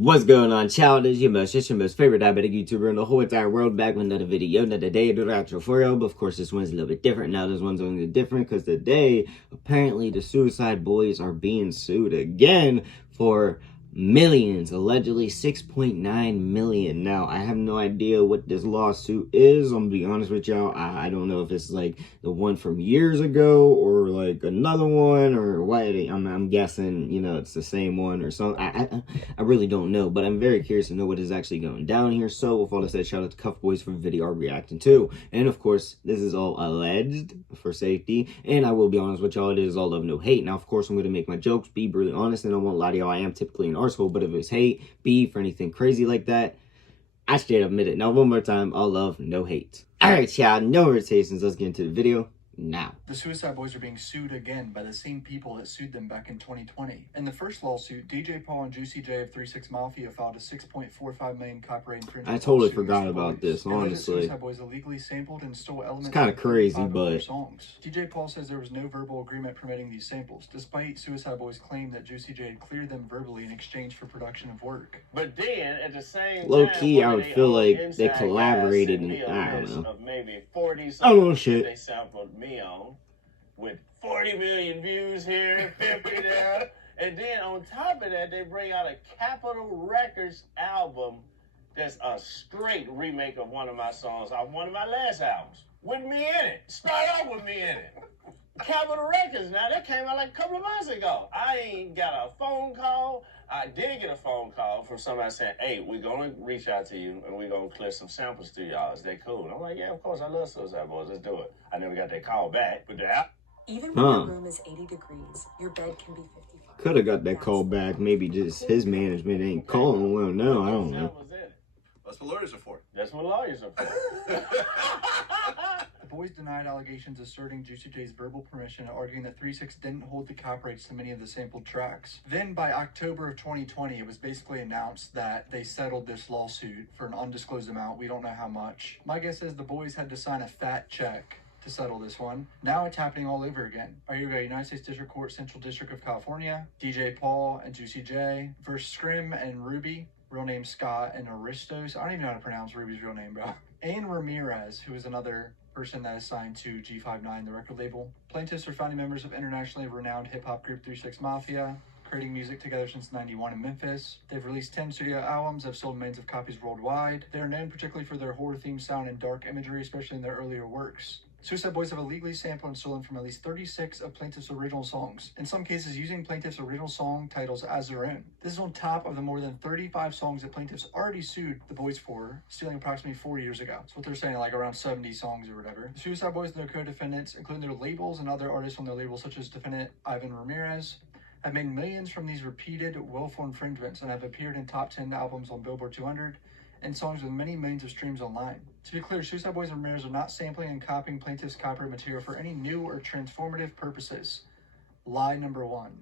What's going on, child? It's your most favorite diabetic YouTuber in the whole entire world, back with another video, another day, another outro for you. But of course, this one's a little bit different. Now, this one's only different because today, apparently, the Suicide Boys are being sued again for millions, allegedly 6.9 million. Now, I have no idea what this lawsuit is. I'm gonna be honest with y'all. I don't know if it's like the one from years ago or like another one or what. I'm guessing, you know, it's the same one or something. I really don't know, but I'm very curious to know what is actually going down here. So with all that said, shout out to Cuff Boys for the video I'm reacting to. And of course, this is all alleged for safety. And I will be honest with y'all, it is all love, no hate. Now, of course, I'm going to make my jokes, be brutally honest, and I won't lie to y'all. I am typically an arsehole, but if it's hate, beef, or anything crazy like that, I straight up admit it. Now, one more time, all love, no hate. All right, y'all, no hesitations. Let's get into the video now. The Suicide Boys are being sued again by the same people that sued them back in 2020. In the first lawsuit, DJ Paul and Juicy J of 3-6 Mafia filed a $6.45 million copyright infringement. I totally forgot about this, honestly. Suicide Boys illegally sampled and stole elements. It's kind of crazy, but songs. DJ Paul says there was no verbal agreement permitting these samples, despite Suicide Boys' claim that Juicy J had cleared them verbally in exchange for production of work. But then, at the same time, low-key, I would feel like they collaborated, and I don't know. Of maybe 40 songs they sampled me on, with 40 million views here, 50 there. And then on top of that, they bring out a Capitol Records album that's a straight remake of one of my songs off one of my last albums, with me in it. Start off with me in it. Capitol Records, now that came out like a couple of months ago. I ain't got a phone call. I did get a phone call from somebody saying, hey, we're going to reach out to you and we're going to clear some samples to y'all. Is that cool? And I'm like, yeah, of course. I love Suicide Boys. Let's do it. I never got that call back, but even when your room is 80 degrees, your bed can be 55. Could have got that call back. Maybe just his management ain't calling. Well, no, I don't know. That's what lawyers are for. That's what lawyers are for. The boys denied allegations asserting Juicy J's verbal permission, arguing that 3-6 didn't hold the copyrights to many of the sampled tracks. Then by October of 2020, it was basically announced that they settled this lawsuit for an undisclosed amount. We don't know how much. My guess is the boys had to sign a fat check to settle this one. Now it's happening all over again. Are you ready? United States District Court, Central District of California, DJ Paul and Juicy J versus Scrim and Ruby, real name Scott, and Aristos. I don't even know how to pronounce Ruby's real name, bro. And Ramirez, who is another person that is signed to G59, the record label. Plaintiffs are founding members of internationally renowned hip-hop group 3-6 Mafia, creating music together since '91 in Memphis. They've released 10 studio albums, have sold millions of copies worldwide. They are known particularly for their horror-themed sound and dark imagery, especially in their earlier works. Suicide Boys have illegally sampled and stolen from at least 36 of Plaintiff's original songs, in some cases using Plaintiff's original song titles as their own. This is on top of the more than 35 songs that Plaintiffs already sued the boys for, stealing approximately 4 years ago. That's what they're saying, like around 70 songs or whatever. The Suicide Boys and their co-defendants, including their labels and other artists on their labels such as defendant Ivan Ramirez, have made millions from these repeated willful infringements and have appeared in top 10 albums on Billboard 200 and songs with many millions of streams online. To be clear, Suicide Boys and Ramirez are not sampling and copying Plaintiff's copyright material for any new or transformative purposes. Lie number one.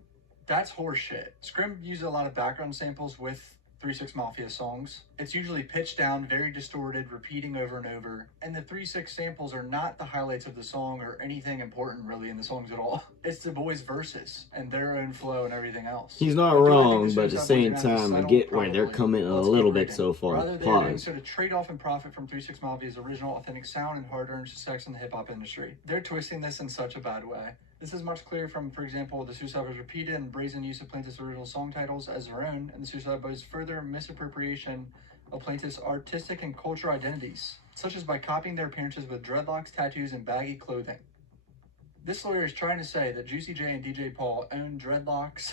That's horseshit. Scrim uses a lot of background samples with 3-6 Mafia songs. It's usually pitched down, very distorted, repeating over and over. And the 3-6 samples are not the highlights of the song or anything important really in the songs at all. It's the boys' verses and their own flow and everything else. He's not wrong, but at the same time, I get where they're coming a little bit so far. Rather, they're doing so to trade off and profit from 3-6 Mafia's original authentic sound and hard-earned success in the hip-hop industry. They're twisting this in such a bad way. This is much clearer from, for example, the Suicide Boys' repeated and brazen use of Plaintiff's original song titles as their own, and the Suicide Boys' further misappropriation of Plaintiff's artistic and cultural identities, such as by copying their appearances with dreadlocks, tattoos, and baggy clothing. This lawyer is trying to say that Juicy J and DJ Paul own dreadlocks,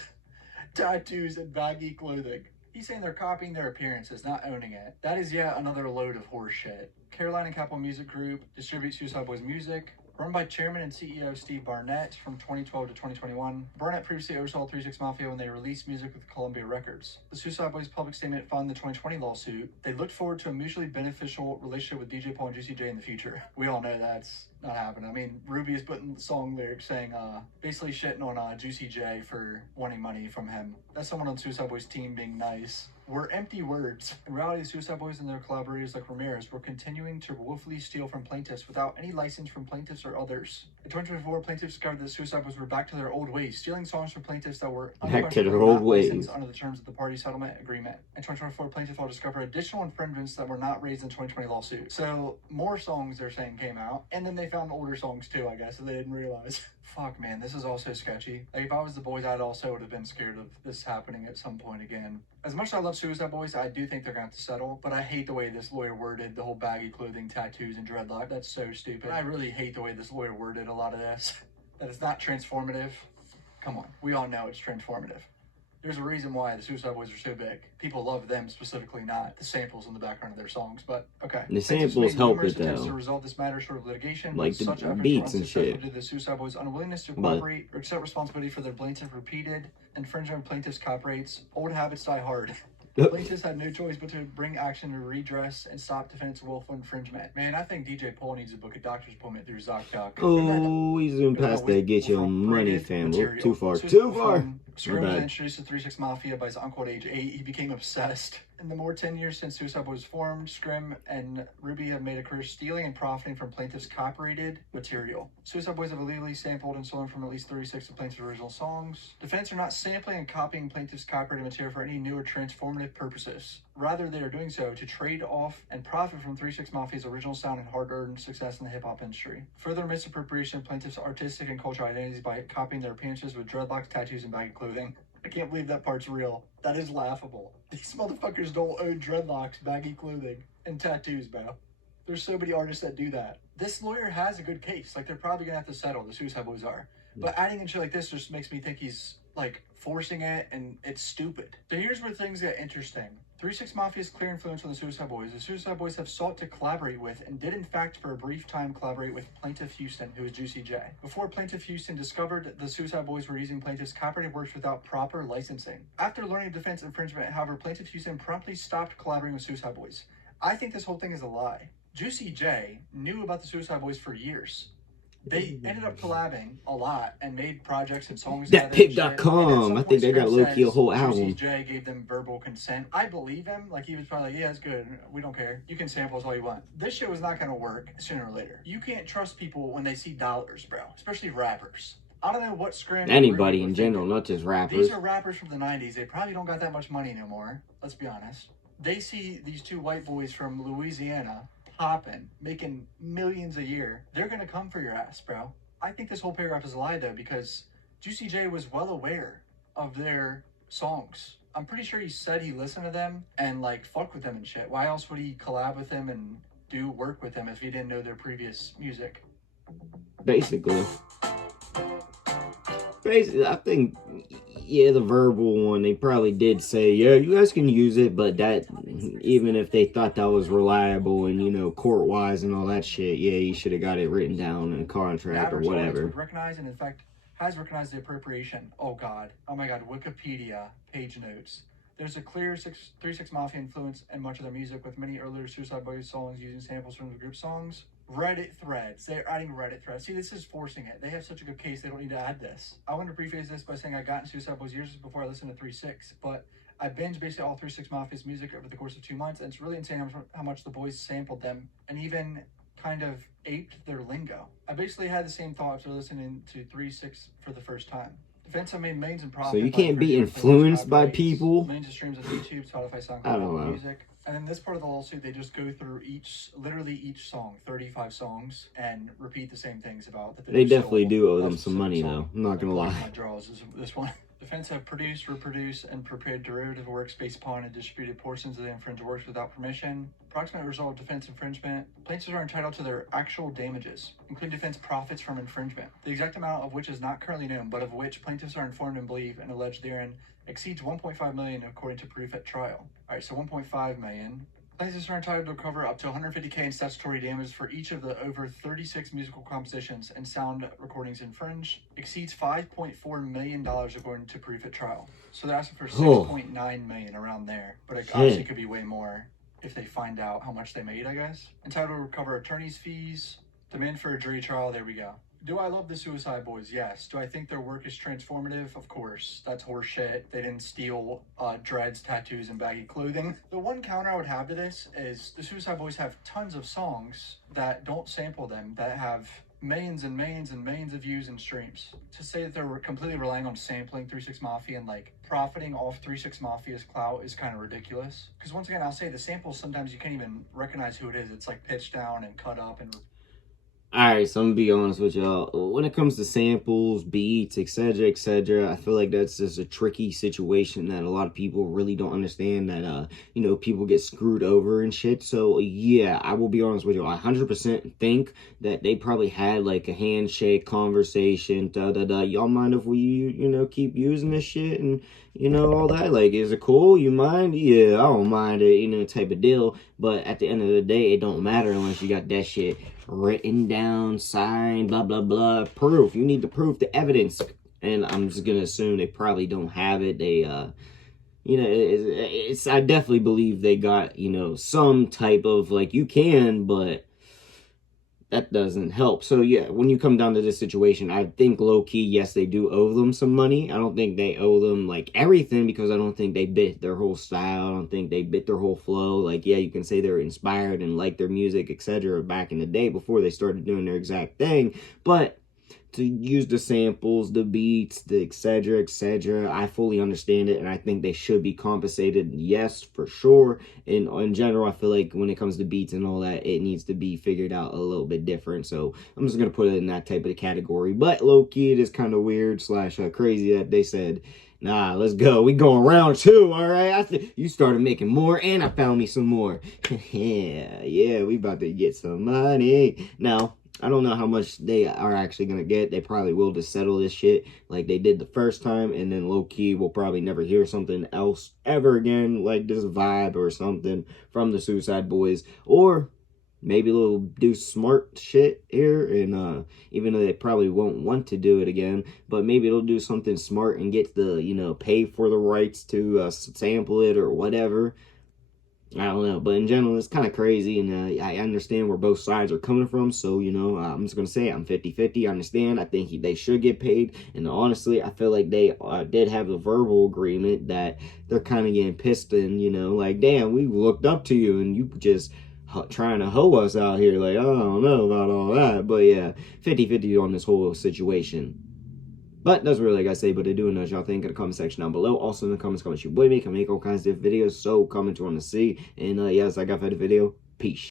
tattoos, and baggy clothing. He's saying they're copying their appearances, not owning it. That is yet another load of horseshit. Caroline and Capital Music Group distributes Suicide Boys music, run by Chairman and CEO Steve Barnett from 2012 to 2021. Barnett previously oversaw 3-6 Mafia when they released music with Columbia Records. The Suicide Boys public statement found the 2020 lawsuit. They looked forward to a mutually beneficial relationship with DJ Paul and Juicy J in the future. We all know that's not happening. I mean, Ruby is putting song lyrics saying, basically shitting on Juicy J for wanting money from him. That's someone on Suicide Boys team being nice. Were empty words. In reality, Suicide Boys and their collaborators like Ramirez were continuing to willfully steal from plaintiffs without any license from plaintiffs or others. In 2024, plaintiffs discovered that Suicide Boys were back to their old ways, stealing songs from plaintiffs that were back to their old ways under the terms of the party settlement agreement. In 2024, plaintiffs will discover additional infringements that were not raised in the 2020 lawsuit. So more songs they're saying came out, and then they found older songs too, I guess, that they didn't realize. Fuck, man, this is also sketchy. Like, if I was the boys, I'd also would have been scared of this happening at some point again. As much as I love Suicide Boys, I do think they're gonna have to settle, but I hate the way this lawyer worded the whole baggy clothing, tattoos, and dreadlock. That's so stupid. I really hate the way this lawyer worded a lot of this. That it's not transformative. Come on, we all know it's transformative. There's a reason why the Suicide Boys are so big. People love them specifically, not the samples in the background of their songs. But okay, the samples help it though. To resolve this matter short of litigation, like the beats and shit. Due to the Suicide Boys' unwillingness to cooperate or accept responsibility for their blatant, repeated infringement of plaintiffs' copyrights, old habits die hard. Plaintiffs had no choice but to bring action to redress and stop defendants' willful infringement. Man, I think DJ Paul needs to book a doctor's appointment through ZocDoc. Oh, he's zooming past that. Get your money, fam. Too far. Too far. Scream was introduced to 3 6 Mafia by his uncle at age 8. He became obsessed. In the more 10 years since Suicide Boys was formed, Scrim and Ruby have made a career stealing and profiting from plaintiffs' copyrighted material. Suicide Boys have illegally sampled and stolen from at least 36 of plaintiffs' original songs. Defendants are not sampling and copying plaintiffs' copyrighted material for any new or transformative purposes. Rather, they are doing so to trade off and profit from 3 6 Mafia's original sound and hard-earned success in the hip-hop industry. Further misappropriation of plaintiffs' artistic and cultural identities by copying their appearances with dreadlocks, tattoos, and baggy clothing. I can't believe that part's real. That is laughable. These motherfuckers don't own dreadlocks, baggy clothing, and tattoos, bro. There's so many artists that do that. This lawyer has a good case. Like, they're probably gonna have to settle, the Suicide Boys are. But adding in shit like this just makes me think he's, like, forcing it, and it's stupid. So here's where things get interesting. 3 6 Mafia's clear influence on the Suicide Boys. The Suicide Boys have sought to collaborate with, and did in fact for a brief time collaborate with Plaintiff Houston, who is Juicy J. Before Plaintiff Houston discovered the Suicide Boys were using Plaintiff's copyrighted works without proper licensing. After learning of defense infringement, however, Plaintiff Houston promptly stopped collaborating with Suicide Boys. I think this whole thing is a lie. Juicy J knew about the Suicide Boys for years. They ended up collabing a lot and made projects and songs. Thatpig.com. I think they got low-key a whole album. Juicy J gave them verbal consent. I believe him. Like, he was probably like, yeah, it's good. We don't care. You can sample us all you want. This shit was not going to work sooner or later. You can't trust people when they see dollars, bro. Especially rappers. I don't know what Scrim... Anybody in general, not just rappers. These are rappers from the 90s. They probably don't got that much money no more. Let's be honest. They see these two white boys from Louisiana popping, making millions a year. They're going to come for your ass, bro. I think this whole paragraph is a lie, though, because Juicy J was well aware of their songs. I'm pretty sure he said he listened to them and, like, fuck with them and shit. Why else would he collab with them and do work with them if he didn't know their previous music? Basically, I think, yeah, the verbal one, they probably did say, yeah, you guys can use it, but that, even if they thought that was reliable and, you know, court-wise and all that shit, yeah, you should have got it written down in a contract or whatever. Recognize and, in fact, has recognized the appropriation. Oh, God. Oh, my God. Wikipedia page notes. There's a clear 3 6 Mafia influence in much of their music, with many earlier Suicide Boys songs using samples from the group songs. Reddit threads. They're adding Reddit threads. See, this is forcing it. They have such a good case, they don't need to add this. I want to preface this by saying I got into Suicide Boys years before I listened to 3 6, but I binged basically all 3 6 Mafia's music over the course of 2 months, and it's really insane how much the boys sampled them and even kind of aped their lingo. I basically had the same thought after listening to 3 6 for the first time. Defense have made millions in profit. So you can't be influenced by people? Millions of streams on YouTube, Spotify, SoundCloud, Apple Music. And in this part of the lawsuit, they just go through literally each song, 35 songs, and repeat the same things about that. They definitely do owe them some money, though. I'm not gonna lie. My draws is this one. Defense have produced, reproduced, and prepared derivative works based upon and distributed portions of the infringed works without permission. Approximate result of defense infringement. Plaintiffs are entitled to their actual damages, including defense profits from infringement, the exact amount of which is not currently known, but of which plaintiffs are informed and believe and allege therein exceeds $1.5 million according to proof at trial. All right, so $1.5 million. Plaintiffs are entitled to recover up to $150K in statutory damages for each of the over 36 musical compositions and sound recordings infringed. Exceeds $5.4 million according to proof at trial. So they're asking for $6.9 million around there, but it obviously could be way more if they find out how much they made, I guess. Entitled to recover attorney's fees, Demand for a jury trial, there we go. Do I love the Suicide Boys? Yes. Do I think their work is transformative? Of course. That's horseshit. They didn't steal dreads, tattoos, and baggy clothing. The one counter I would have to this is the Suicide Boys have tons of songs that don't sample them, that have millions and millions and millions of views and streams. To say that they're completely relying on sampling 3 6 Mafia and like profiting off 3 6 Mafia's clout is kind of ridiculous. Because once again, I'll say the samples, sometimes you can't even recognize who it is. It's like pitched down and cut up and... Alright, so I'm gonna be honest with y'all. When it comes to samples, beats, etc., I feel like that's just a tricky situation that a lot of people really don't understand, that, you know, people get screwed over and shit. So, yeah, I will be honest with you. I 100% think that they probably had, like, a handshake conversation, Y'all mind if we, you know, keep using this shit and, you know, all that? Like, is it cool? You mind? Yeah, I don't mind it, you know, type of deal. But at the end of the day, it don't matter unless you got that shit written down, signed, blah, blah, blah. Proof. You need the proof, the evidence. And I'm just going to assume they probably don't have it. They, you know, I definitely believe they got, you know, some type of, like, you can, but that doesn't help. So, yeah, when you come down to this situation, I think low-key, yes, they do owe them some money. I don't think they owe them, like, everything, because I don't think they bit their whole style. I don't think they bit their whole flow. Like, yeah, you can say they're inspired and like their music, etc. back in the day before they started doing their exact thing. But to use the samples, the beats, the etc., I fully understand it, and I think they should be compensated, yes, for sure. And in general, I feel like when it comes to beats and all that, it needs to be figured out a little bit different. So I'm just going to put it in that type of category. But low-key, it is kind of weird / crazy that they said, nah, let's go. We going round 2, all right? You started making more, and I found me some more. yeah, we about to get some money. Now, I don't know how much they are actually going to get. They probably will just settle this shit like they did the first time. And then low-key, we'll probably never hear something else ever again, like this vibe or something from the Suicide Boys. Or maybe they'll do smart shit here. And even though they probably won't want to do it again, but maybe they'll do something smart and get the, you know, pay for the rights to sample it or whatever. I don't know, but in general, it's kind of crazy, and I understand where both sides are coming from, so, you know, I'm just going to say I'm 50-50, I understand, I think they should get paid, and honestly, I feel like they did have a verbal agreement that they're kind of getting pissed, and, you know, like, damn, we looked up to you, and you just trying to hoe us out here, like, I don't know about all that, but yeah, 50-50 on this whole situation. But that's really, like I say, but I do know what y'all think in the comment section down below. Also in the comments, comment your boy make. I make all kinds of videos, so comment you want to see. And yes, I got for the video. Peace.